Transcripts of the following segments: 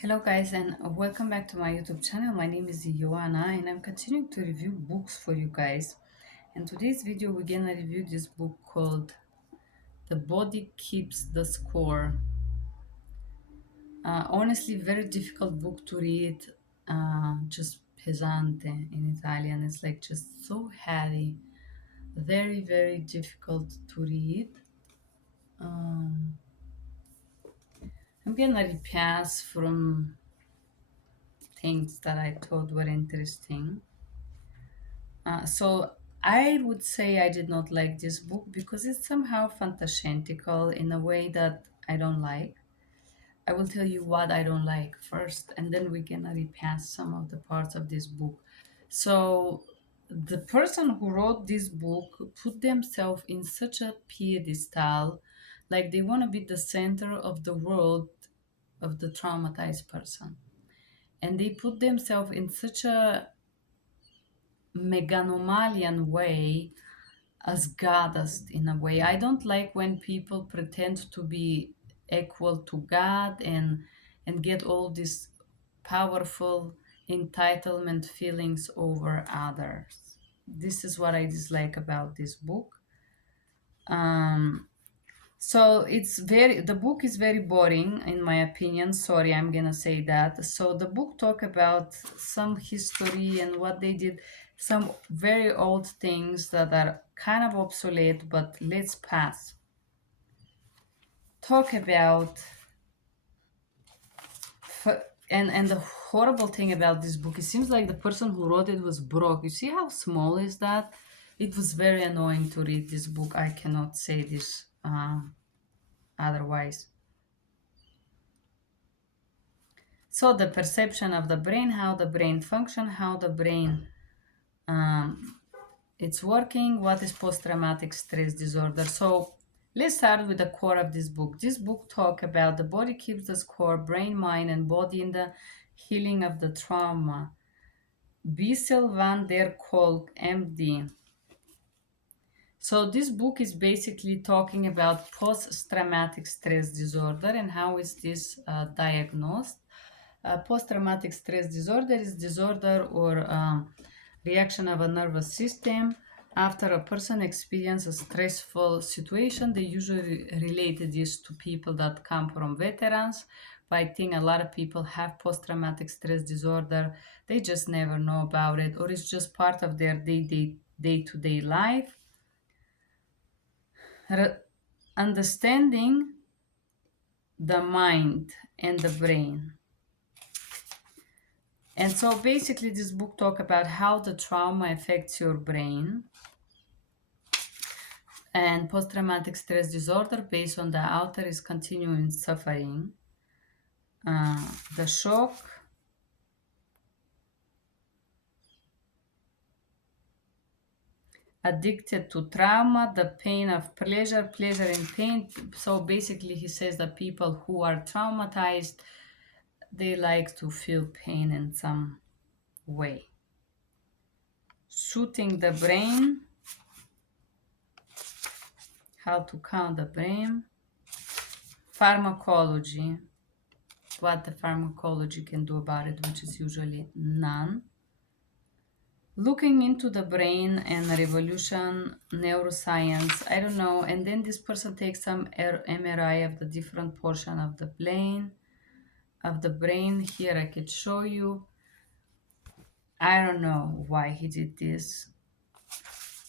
Hello guys and welcome back to my YouTube channel. My name is Joanna and I'm continuing to review books for you guys. In today's video we're gonna review this book called The Body Keeps the Score. Honestly, very difficult book to read, just pesante in Italian. It's like just so heavy, very difficult to read. Um, I'm gonna repass from things that I thought were interesting. So I would say I did not like this book because it's somehow fantastical in a way that I don't like. I will tell you what I don't like first, and then we're gonna repass some of the parts of this book. So the person who wrote this book put themselves in such a pedestal, like they want to be the center of the world of the traumatized person. And they put themselves in such a meganomalian way as goddess in a way. I don't like when people pretend to be equal to God and get all these powerful entitlement feelings over others. This is what I dislike about this book. Um, so the book is very boring in my opinion. Sorry, I'm gonna say that. So the book talk about some history and what they did, some very old things that are kind of obsolete, but let's pass. Talk about and the horrible thing about this book, it seems like the person who wrote it was broke. You see how small is that? It was very annoying to read this book. I cannot say this otherwise. So the perception of the brain, how the brain function, how the brain um, it's working, what is post-traumatic stress disorder. So let's start with the core of this book. This book talk about the body keeps the score, brain, mind, and body in the healing of the trauma. Bissell van der Kolk, MD. So this book is basically talking about post-traumatic stress disorder and how is this diagnosed. Post-traumatic stress disorder is disorder or reaction of a nervous system after a person experiences a stressful situation. They usually relate this to people that come from veterans, but I think a lot of people have post-traumatic stress disorder. They just never know about it, or it's just part of their day-to-day life. Understanding the mind and the brain. And so basically this book talk about how the trauma affects your brain and post-traumatic stress disorder based on the author is continuing suffering. The shock, addicted to trauma, the pain of pleasure in pain. So basically he says that people who are traumatized, they like to feel pain in some way. Shooting the brain, how to count the brain. Pharmacology, what the pharmacology can do about it, which is usually none. Looking into the brain and revolution, neuroscience, I don't know. And then this person takes some MRI of the different portion of the brain. Here I could show you. I don't know why he did this.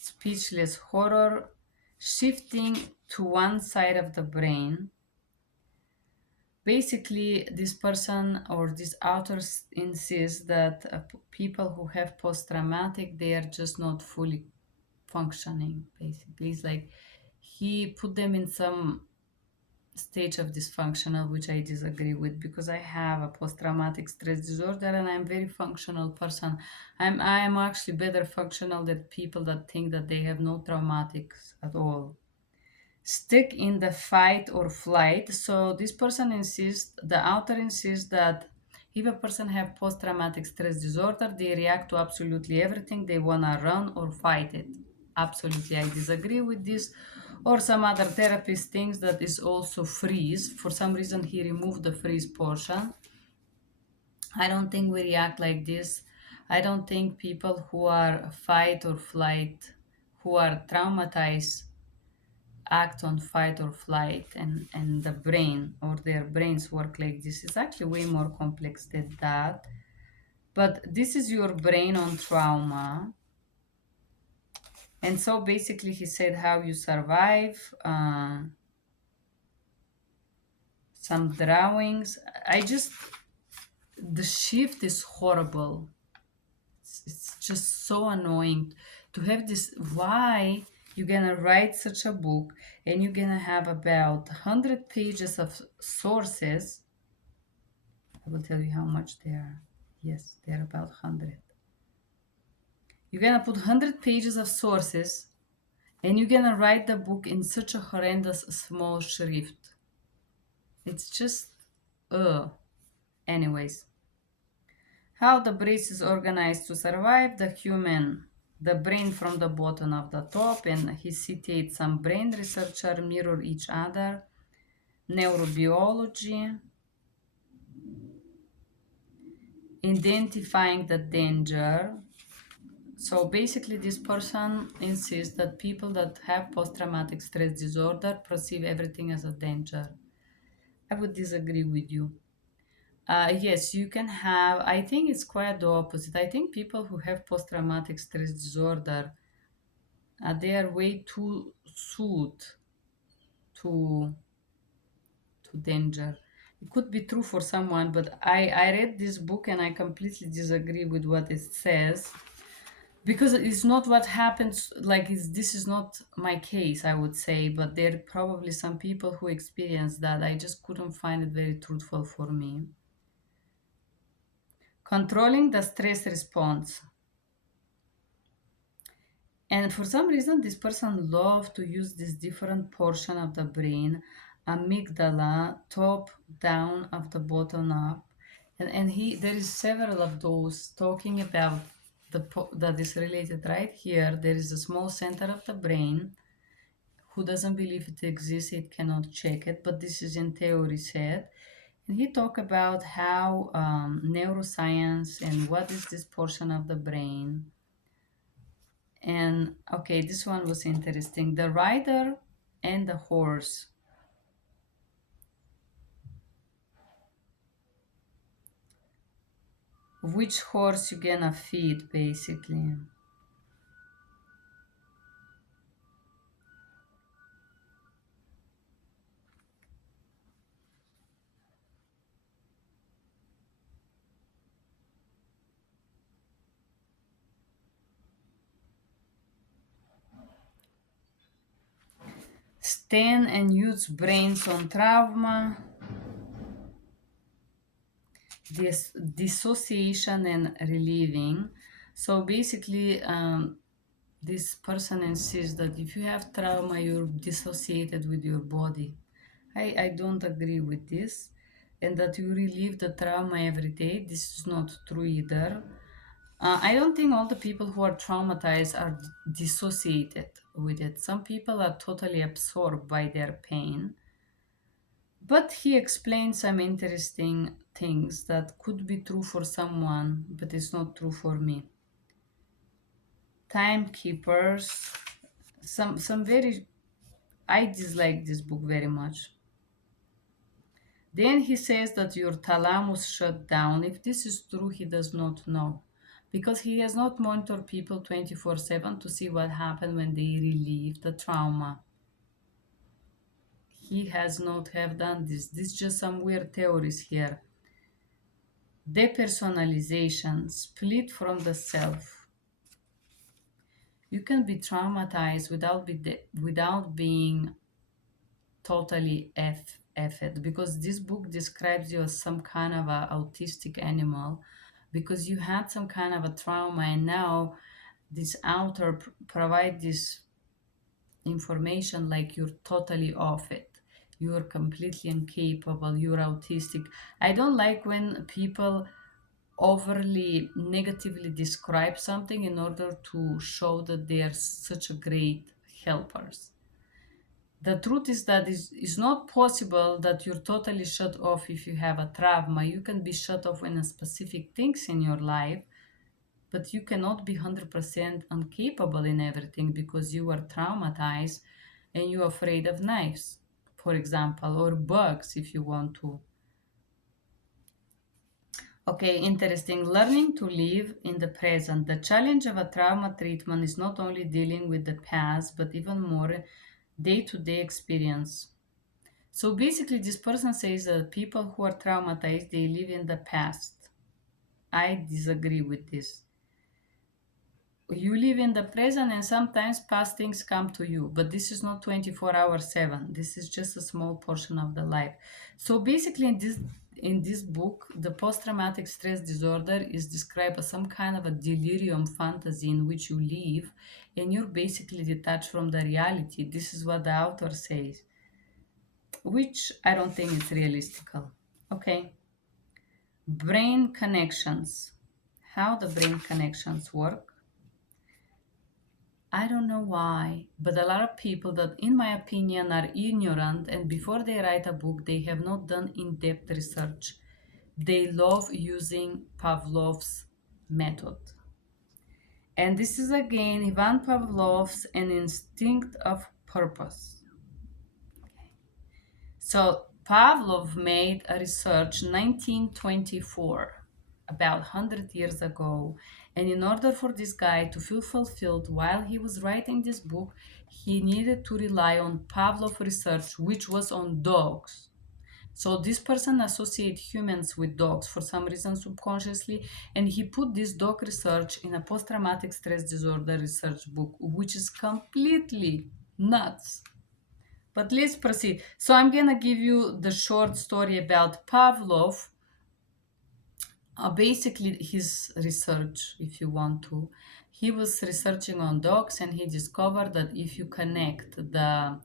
Speechless horror, shifting to one side of the brain. Basically, this person or this author insists that people who have post-traumatic, they are just not fully functioning. Basically, it's like he put them in some stage of dysfunctional, which I disagree with because I have a post-traumatic stress disorder and I'm a very functional person. I am actually better functional than people that think that they have no traumatics at all. Stick in the fight or flight. So this person insists, the author insists that if a person have post-traumatic stress disorder, they react to absolutely everything. They want to run or fight it. Absolutely, I disagree with this. Or some other therapist thinks that is also freeze. For some reason, he removed the freeze portion. I don't think we react like this. I don't think people who are fight or flight, who are traumatized, act on fight or flight, and the brain or their brains work like this. It's actually way more complex than that. But this is your brain on trauma. And so basically, he said how you survive, some drawings. I just, the shift is horrible. It's just so annoying to have this. Why you're gonna write such a book and you're gonna have about 100 pages of sources? I will tell you how much they are. Yes, they're about 100. You're gonna put 100 pages of sources and you're gonna write the book in such a horrendous small shrift. It's just, ugh. Anyways, how the brain is organized to survive the human, the brain from the bottom of the top, and he citates some brain researcher mirror each other, neurobiology, identifying the danger. So basically, this person insists that people that have post-traumatic stress disorder perceive everything as a danger. I would disagree with you. Yes, you can have, I think it's quite the opposite. I think people who have post-traumatic stress disorder, they are way too suited to danger. It could be true for someone, but I read this book and I completely disagree with what it says, because it's not what happens. Like, this is not my case, I would say, but there are probably some people who experience that. I just couldn't find it very truthful for me. Controlling the stress response. And for some reason, this person loved to use this different portion of the brain, amygdala, top down of the bottom up. And there is several of those talking about that is related right here. There is a small center of the brain. Who doesn't believe it exists, it cannot check it, but this is in theory said. And he talked about how neuroscience and what is this portion of the brain. And okay, this one was interesting. The rider and the horse. Which horse you gonna feed, basically? Stan and Youth's brains on trauma, dissociation and relieving. So basically, this person insists that if you have trauma, you're dissociated with your body. I don't agree with this. And that you relieve the trauma every day. This is not true either. I don't think all the people who are traumatized are dissociated with it. Some people are totally absorbed by their pain. But he explains some interesting things that could be true for someone, but it's not true for me. Timekeepers, some very, I dislike this book very much. Then he says that your thalamus shut down. If this is true, he does not know. Because he has not monitored people 24/7 to see what happened when they relieve the trauma. He has not have done this. This is just some weird theories here. Depersonalization, split from the self. You can be traumatized without being totally effed, because this book describes you as some kind of a autistic animal, because you had some kind of a trauma, and now this author provide this information like you're totally off it, you're completely incapable, you're autistic. I don't like when people overly negatively describe something in order to show that they are such a great helpers. The truth is that it's not possible that you're totally shut off if you have a trauma. You can be shut off in a specific things in your life, but you cannot be 100% incapable in everything because you are traumatized and you're afraid of knives, for example, or bugs if you want to. Okay, interesting. Learning to live in the present. The challenge of a trauma treatment is not only dealing with the past, but even more day to day experience. So basically, this person says that people who are traumatized, they live in the past. I disagree with this. You live in the present and sometimes past things come to you, but this is not 24 hours 7. This is just a small portion of the life. So basically in this book, the post-traumatic stress disorder is described as some kind of a delirium fantasy in which you live and you're basically detached from the reality. This is what the author says, which I don't think is realistical. Okay. Brain connections. How the brain connections work. I don't know why, but a lot of people that, in my opinion, are ignorant and before they write a book, they have not done in depth research. They love using Pavlov's method. And this is again Ivan Pavlov's An Instinct of Purpose. So Pavlov made a research 1924, about 100 years ago, and in order for this guy to feel fulfilled while he was writing this book, he needed to rely on Pavlov research, which was on dogs. So this person associated humans with dogs for some reason subconsciously, and he put this dog research in a post-traumatic stress disorder research book, which is completely nuts. But let's proceed. So I'm gonna give you the short story about Pavlov, basically his research, if you want to. He was researching on dogs and he discovered that if you connect the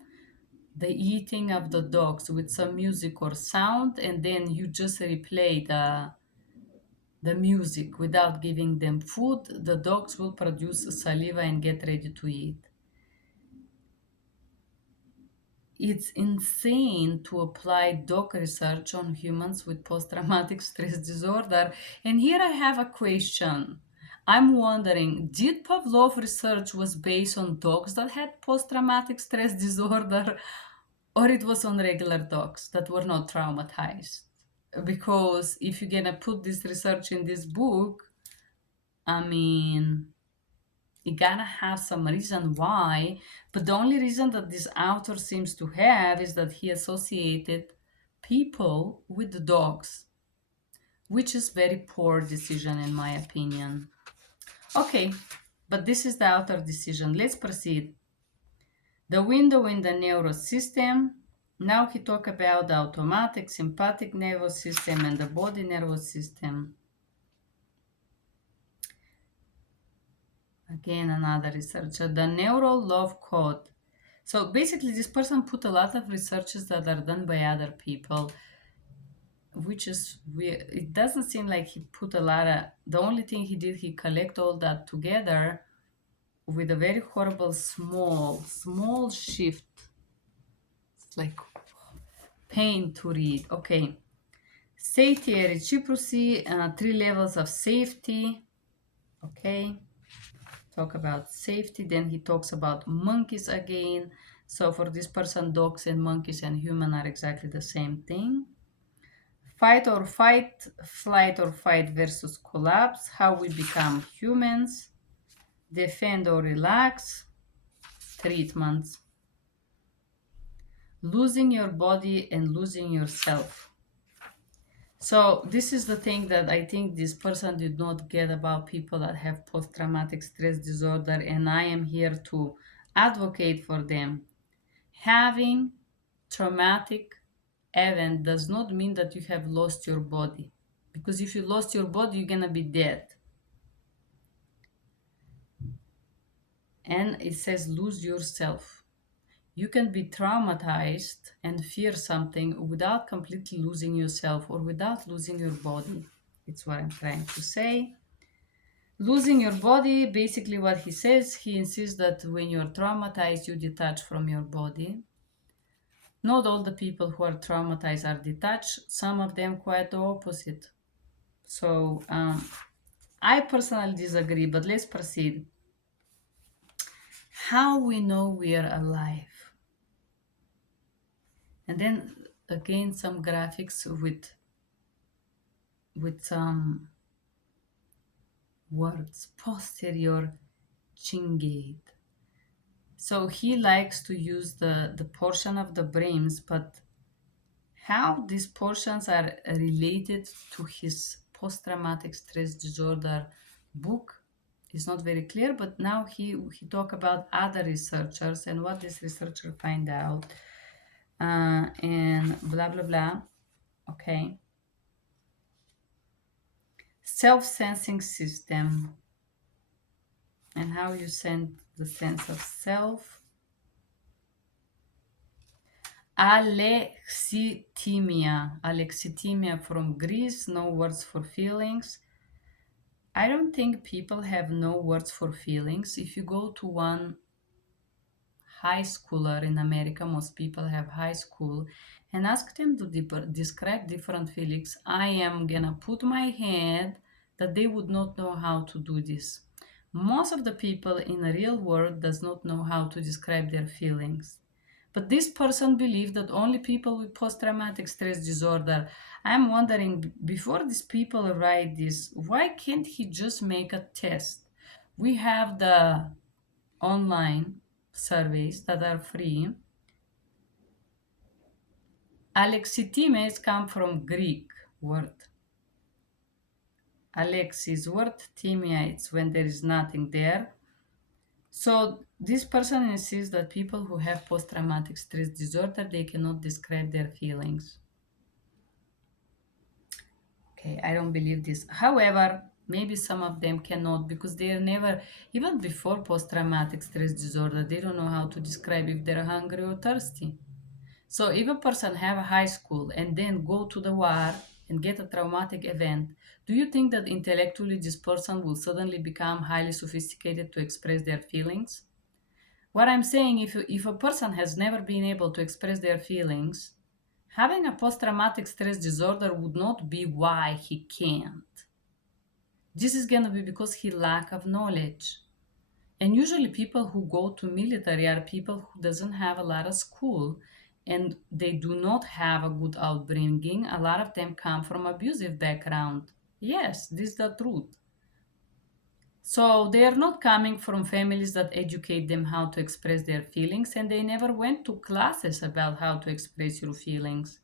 eating of the dogs with some music or sound and then you just replay the music without giving them food, the dogs will produce saliva and get ready to eat. It's insane to apply dog research on humans with post-traumatic stress disorder. And here I have a question. I'm wondering, did Pavlov research was based on dogs that had post-traumatic stress disorder or it was on regular dogs that were not traumatized? Because if you're gonna put this research in this book, I mean, you gotta have some reason why, but the only reason that this author seems to have is that he associated people with the dogs, which is very poor decision in my opinion. Okay, but this is the author decision. Let's proceed. The window in the nervous system. Now he talk about the automatic sympathetic nervous system and the body nervous system. Again, another researcher. The neural love code. So basically, this person put a lot of researches that are done by other people, which is weird. It doesn't seem like he put a lot of. The only thing he did, he collect all that together with a very horrible small shift. It's like pain to read. Okay. Safety and reciprocity, 3 levels of safety. Okay. Talk about safety. Then he talks about monkeys again. So for this person, dogs and monkeys and human are exactly the same thing. Fight or fight, flight or fight versus collapse, how we become humans, defend or relax, treatments, losing your body and losing yourself. So this is the thing that I think this person did not get about people that have post-traumatic stress disorder, and I am here to advocate for them. Having traumatic event does not mean that you have lost your body, because if you lost your body, you're gonna be dead. And it says lose yourself. You can be traumatized and fear something without completely losing yourself or without losing your body. It's what I'm trying to say. Losing your body, basically what he says, he insists that when you're traumatized, you detach from your body. Not all the people who are traumatized are detached, some of them quite the opposite. So I personally disagree, but let's proceed. How we know we are alive? And then again some graphics with some words. Posterior cingate. So he likes to use the portion of the brains, but how these portions are related to his post-traumatic stress disorder book is not very clear, but now he talk about other researchers and what this researcher find out, and blah blah blah. Okay. Self-sensing system, and how you send the sense of self. Alexithymia from Greece, no words for feelings. I don't think people have no words for feelings. If you go to one high schooler in America, most people have high school, and ask them to describe different feelings, I am gonna put my head that they would not know how to do this. Most of the people in the real world does not know how to describe their feelings. But this person believed that only people with post-traumatic stress disorder. I'm wondering, before these people write this, why can't he just make a test? We have the online surveys that are free. Alexithymes come from Greek word. Alex is word, thymia it's when there is nothing there. So this person insists that people who have post-traumatic stress disorder, they cannot describe their feelings. Okay, I don't believe this. However, maybe some of them cannot because they are never, even before post-traumatic stress disorder, they don't know how to describe if they're hungry or thirsty. So if a person have a high school and then go to the war and get a traumatic event, do you think that intellectually this person will suddenly become highly sophisticated to express their feelings? What I'm saying, if a person has never been able to express their feelings, having a post-traumatic stress disorder would not be why he can't. This is gonna be because he lack of knowledge. And usually people who go to military are people who doesn't have a lot of school and they do not have a good outbringing. A lot of them come from abusive background. Yes, this is the truth. So they are not coming from families that educate them how to express their feelings, and they never went to classes about how to express your feelings.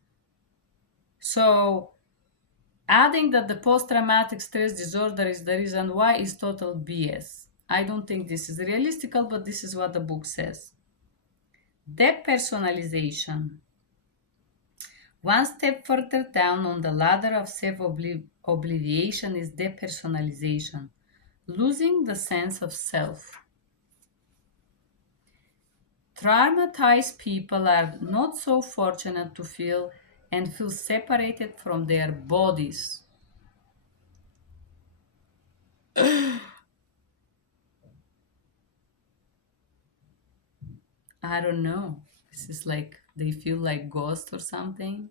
So adding that the post-traumatic stress disorder is the reason why is total BS. I don't think this is realistic, but this is what the book says. Depersonalization. One step further down on the ladder of self-obliviation is depersonalization, losing the sense of self. Traumatized people are not so fortunate to feel and feel separated from their bodies. I don't know. This is like they feel like ghosts or something.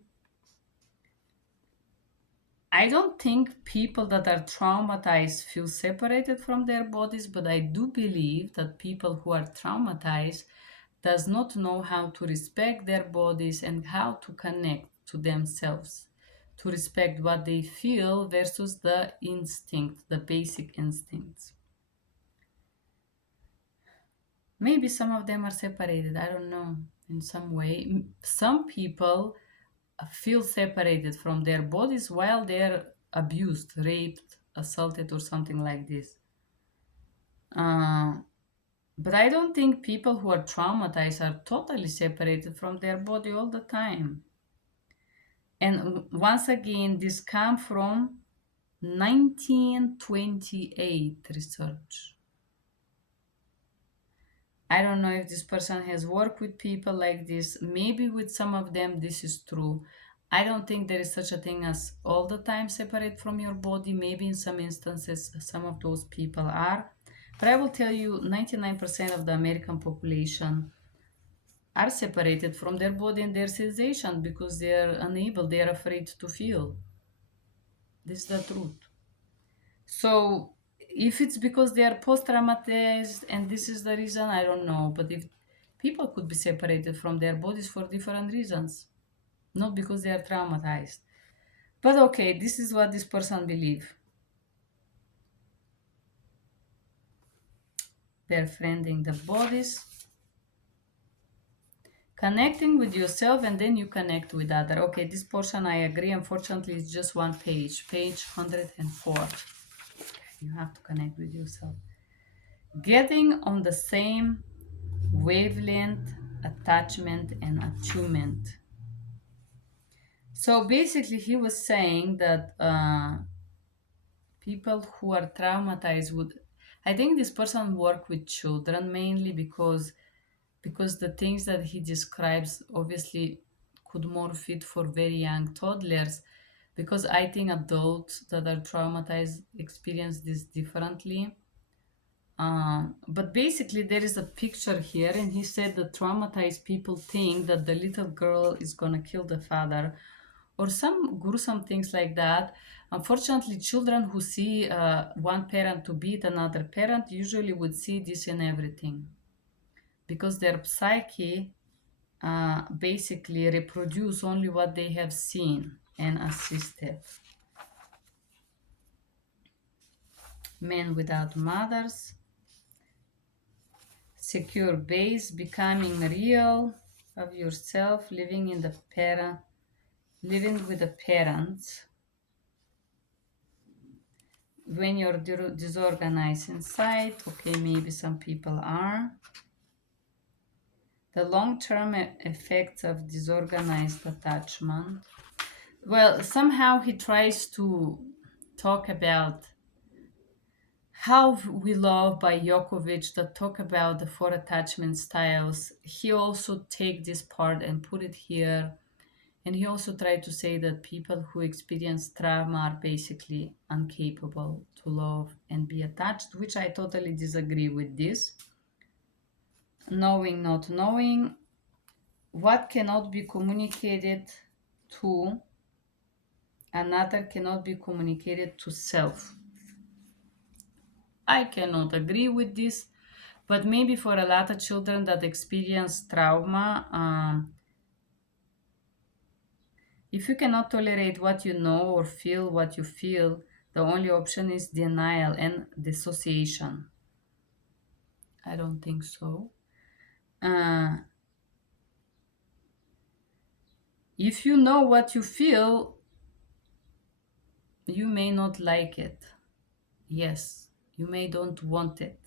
I don't think people that are traumatized feel separated from their bodies, but I do believe that people who are traumatized does not know how to respect their bodies and how to connect to themselves, to respect what they feel versus the instinct, the basic instincts. Maybe some of them are separated, I don't know, in some way. Some people feel separated from their bodies while they're abused, raped, assaulted, or something like this. Uh, but I don't think people who are traumatized are totally separated from their body all the time. And once again, this comes from 1928 research. I don't know if this person has worked with people like this. Maybe with some of them this is true. I don't think there is such a thing as all the time separate from your body. Maybe in some instances some of those people are. But I will tell you 99% of the American population are separated from their body and their sensation because they are unable, they are afraid to feel. This is the truth. So if it's because they are post-traumatized and this is the reason, I don't know. But if people could be separated from their bodies for different reasons, not because they are traumatized. But okay, this is what this person believe. Befriending the bodies, connecting with yourself, and then you connect with other. Okay, this portion I agree. Unfortunately, it's just one page, page 104. You have to connect with yourself. Getting on the same wavelength, attachment, and attunement. So basically, he was saying that people who are traumatized would. I think this person work with children mainly because the things that he describes obviously could more fit for very young toddlers, because I think adults that are traumatized experience this differently. But basically, there is a picture here, and he said that traumatized people think that the little girl is gonna kill the father, or some gruesome things like that. Unfortunately, children who see one parent to beat another parent usually would see this in everything, because their psyche basically reproduce only what they have seen and assisted. Men without mothers, secure base, becoming real of yourself, living with the parents. When you're disorganized inside, okay, maybe some people are. The long-term effects of disorganized attachment. Well, somehow he tries to talk about how we love by Jokovic that talk about the four attachment styles. He also take this part and put it here. And he also tried to say that people who experience trauma are basically incapable to love and be attached, which I totally disagree with this. Knowing, not knowing, what cannot be communicated to another cannot be communicated to self. I cannot agree with this, but maybe for a lot of children that experience trauma, if you cannot tolerate what you know or feel what you feel, the only option is denial and dissociation. I don't think so. Uh, if you know what you feel, you may not like it. Yes, you may don't want it.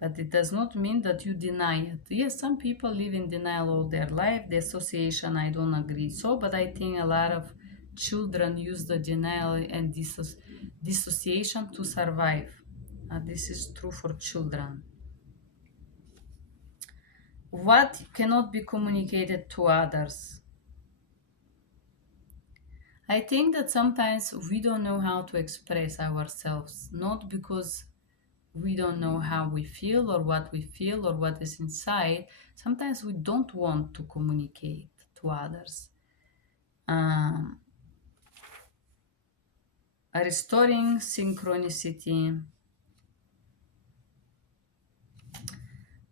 But it does not mean that you deny it. Yes, some people live in denial all their life. The association, I don't agree so, but I think a lot of children use the denial and dissociation to survive. This is true for children. What cannot be communicated to others? I think that sometimes we don't know how to express ourselves, not because we don't know how we feel or what is inside. Sometimes we don't want to communicate to others. Um, Restoring synchronicity,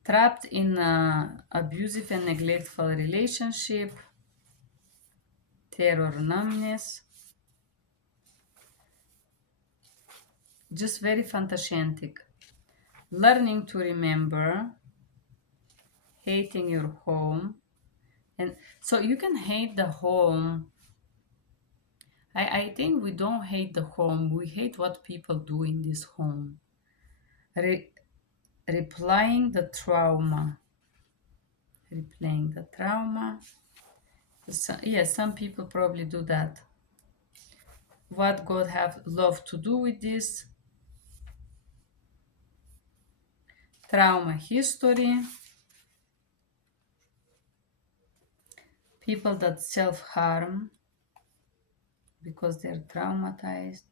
trapped in an abusive and neglectful relationship, terror numbness, just very fantascientic. Learning to remember, hating your home. And so you can hate the home. I think we don't hate the home, we hate what people do in this home. Re- Replying the trauma. Replaying the trauma. So, yes, some people probably do that. What God have love to do with this? Trauma history. People that self-harm because they're traumatized.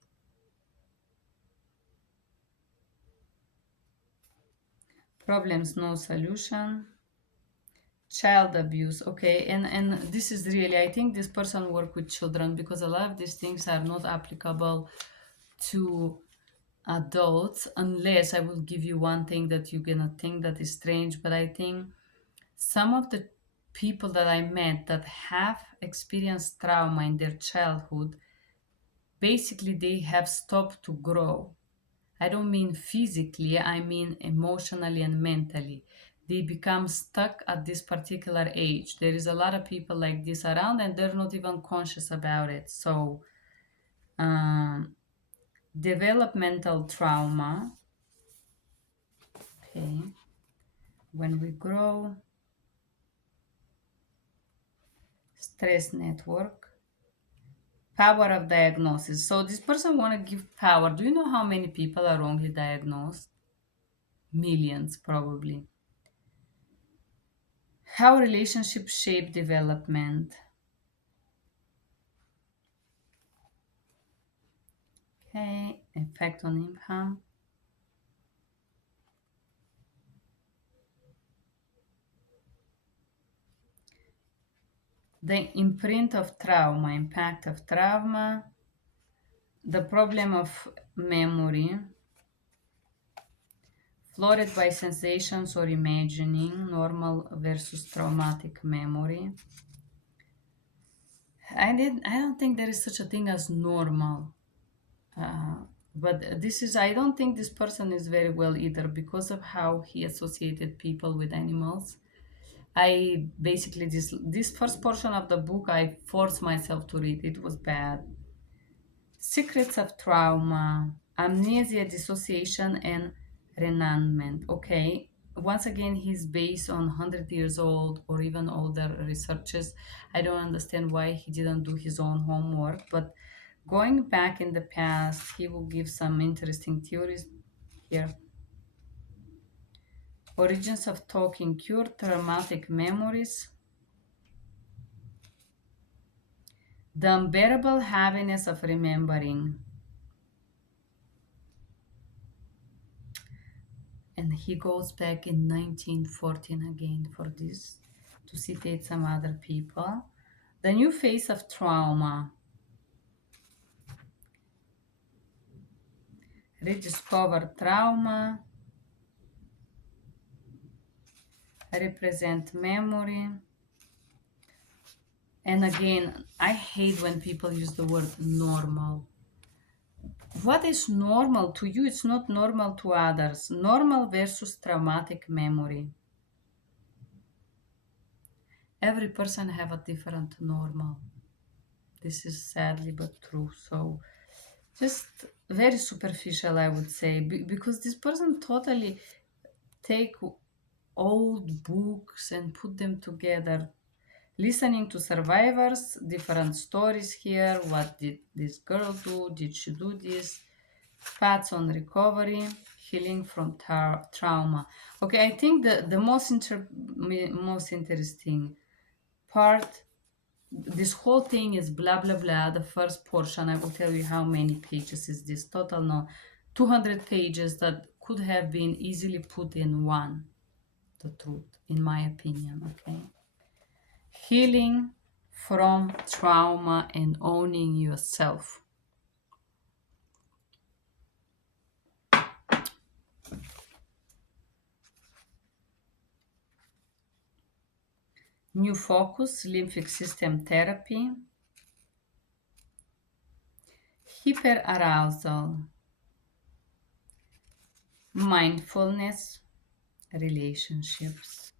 Problems, no solution. Child abuse, okay, and this is really, I think this person work with children because a lot of these things are not applicable to adults, unless I will give you one thing that you're gonna think that is strange. But I think some of the people that I met that have experienced trauma in their childhood, basically they have stopped to grow. I don't mean physically, I mean emotionally and mentally. They become stuck at this particular age. There is a lot of people like this around and they're not even conscious about it. So, um, developmental trauma, okay, when we grow, stress network, power of diagnosis. So, this person want to give power. Do you know how many people are wrongly diagnosed? Millions, probably. How relationships shape development. Okay, effect on income. The imprint of trauma, impact of trauma, the problem of memory, flooded by sensations or imagining, normal versus traumatic memory. I don't think there is such a thing as normal. Uh, but this is, I don't think this person is very well either because of how he associated people with animals. I basically, this first portion of the book I forced myself to read. It was bad. Secrets of trauma, amnesia, dissociation, and renouncement. Okay, once again, he's based on 100 years old or even older researchers. I don't understand why he didn't do his own homework, but going back in the past, he will give some interesting theories here. Origins of talking cure traumatic memories. The unbearable heaviness of remembering. And he goes back in 1914 again for this to citate some other people. The new phase of trauma, rediscover trauma, represent memory. And again, I hate when people use the word normal. What is normal to you? It's not normal to others. Normal versus traumatic memory. Every person have a different normal. This is sadly but true. So just very superficial, I would say, because this person totally take old books and put them together, listening to survivors, different stories here. What did this girl do? Did she do this? Paths on recovery, healing from trauma. Okay, I think the most interesting part, this whole thing is blah blah blah. The first portion, I will tell you how many pages is this total. No, 200 pages that could have been easily put in one. The truth, in my opinion. Okay, healing from trauma and owning yourself. New focus, lymphatic system therapy, hyperarousal, mindfulness, relationships,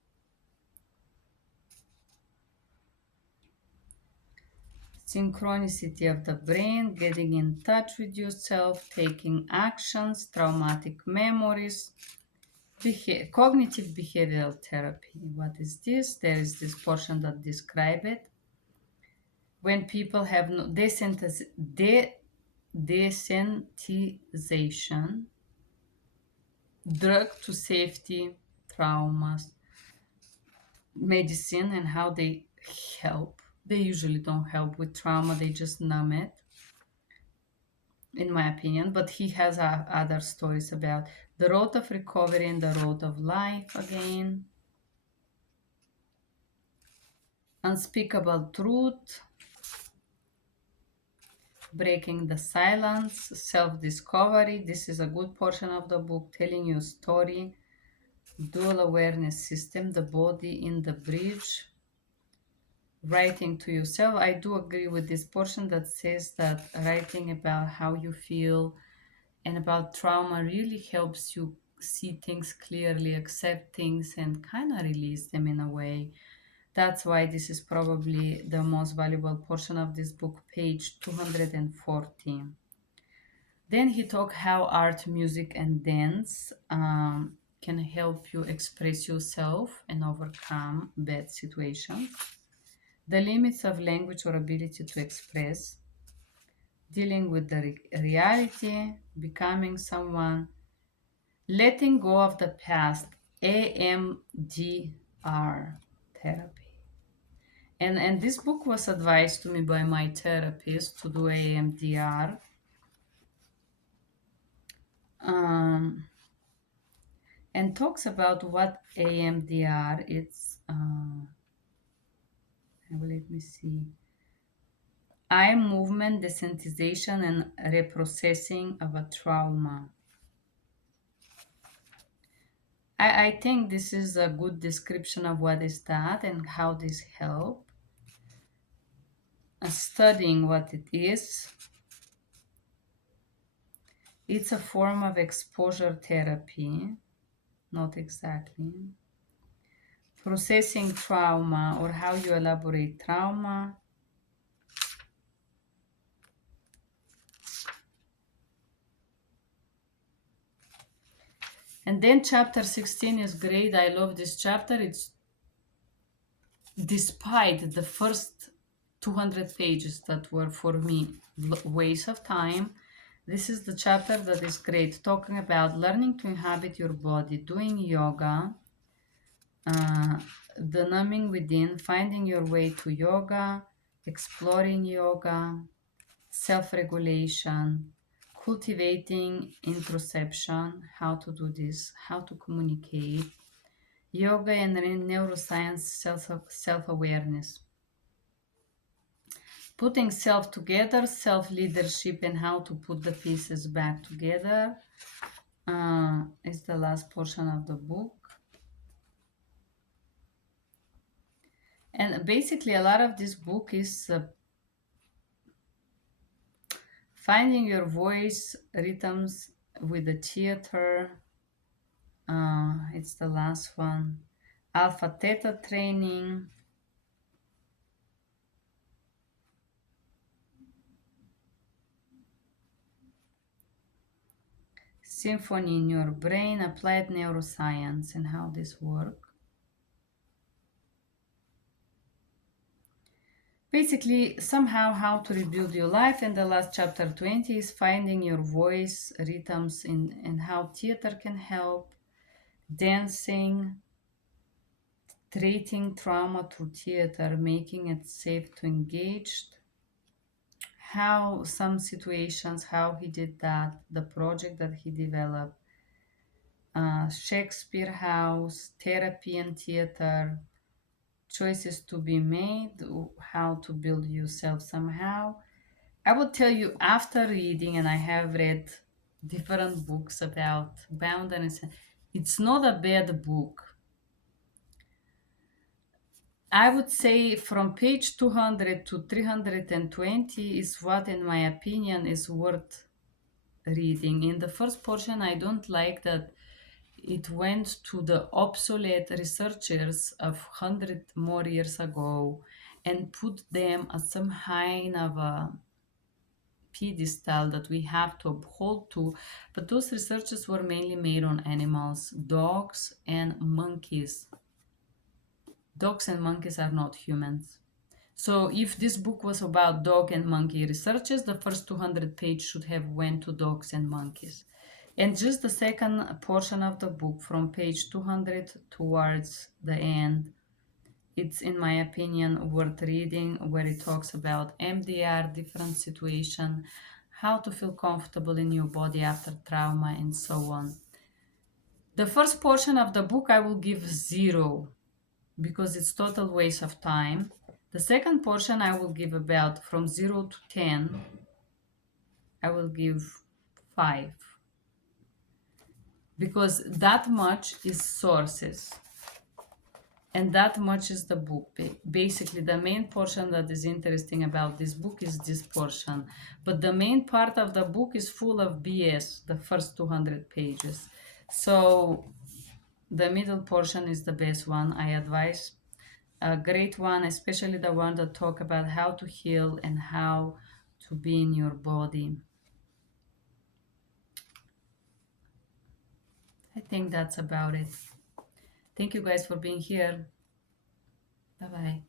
synchronicity of the brain, getting in touch with yourself, taking actions, traumatic memories, cognitive behavioral therapy. What is this? There is this portion that describe it. When people have no desensitization, drug to safety, traumas, medicine, and how they help. They usually don't help with trauma, they just numb it, in my opinion. But he has other stories about the road of recovery and the road of life again. Unspeakable truth, breaking the silence, self-discovery. This is a good portion of the book, telling you a story. Dual awareness system, the body in the bridge. Writing to yourself. I do agree with this portion that says that writing about how you feel and about trauma really helps you see things clearly, accept things, and kind of release them in a way. That's why this is probably the most valuable portion of this book, page 240. Then he talked how art, music, and dance can help you express yourself and overcome bad situations. The limits of language or ability to express, dealing with the reality, becoming someone, letting go of the past, AMDR therapy. And this book was advised to me by my therapist to do AMDR. Um, and talks about what AMDR is. Let me see. Eye movement desensitization and reprocessing of a trauma. I think this is a good description of what is that and how this help. Studying what it is. It's a form of exposure therapy, not exactly. Processing trauma or how you elaborate trauma. And then chapter 16 is great. I love this chapter. It's despite the first 200 pages that were for me waste of time. This is the chapter that is great, talking about learning to inhabit your body, doing yoga, the numbing within, finding your way to yoga, exploring yoga, self-regulation, cultivating introspection, how to do this, how to communicate, yoga and neuroscience, self-awareness, putting self together, self-leadership, and how to put the pieces back together is the last portion of the book. And basically, a lot of this book is finding your voice, rhythms with the theater. It's the last one. Alpha Theta training. Symphony in your brain, applied neuroscience, and how this works. Basically, somehow how to rebuild your life. And the last chapter 20 is finding your voice, rhythms, and how theater can help, dancing, treating trauma through theater, making it safe to engage, how some situations, how he did that, the project that he developed, Shakespeare House, therapy and theater, choices to be made, how to build yourself somehow. I will tell you after reading, and I have read different books about boundaries, it's not a bad book. I would say from page 200 to 320 is what, in my opinion, is worth reading. In the first portion, I don't like that it went to the obsolete researchers of 100 more years ago and put them as some kind of a pedestal that we have to uphold to. But those researches were mainly made on animals, dogs and monkeys. Dogs and monkeys are not humans. So if this book was about dog and monkey researches, the first 200 pages should have went to dogs and monkeys. And just the second portion of the book, from page 200 towards the end, it's, in my opinion, worth reading, where it talks about MDR, different situation, how to feel comfortable in your body after trauma, and so on. The first portion of the book I will give 0 because it's total waste of time. The second portion I will give about from 0 to 10, I will give 5, because that much is sources and that much is the book. Basically, the main portion that is interesting about this book is this portion, but the main part of the book is full of BS, the first 200 pages. So the middle portion is the best one, I advise. A great one, especially the one that talk about how to heal and how to be in your body. I think that's about it. Thank you guys for being here. Bye bye.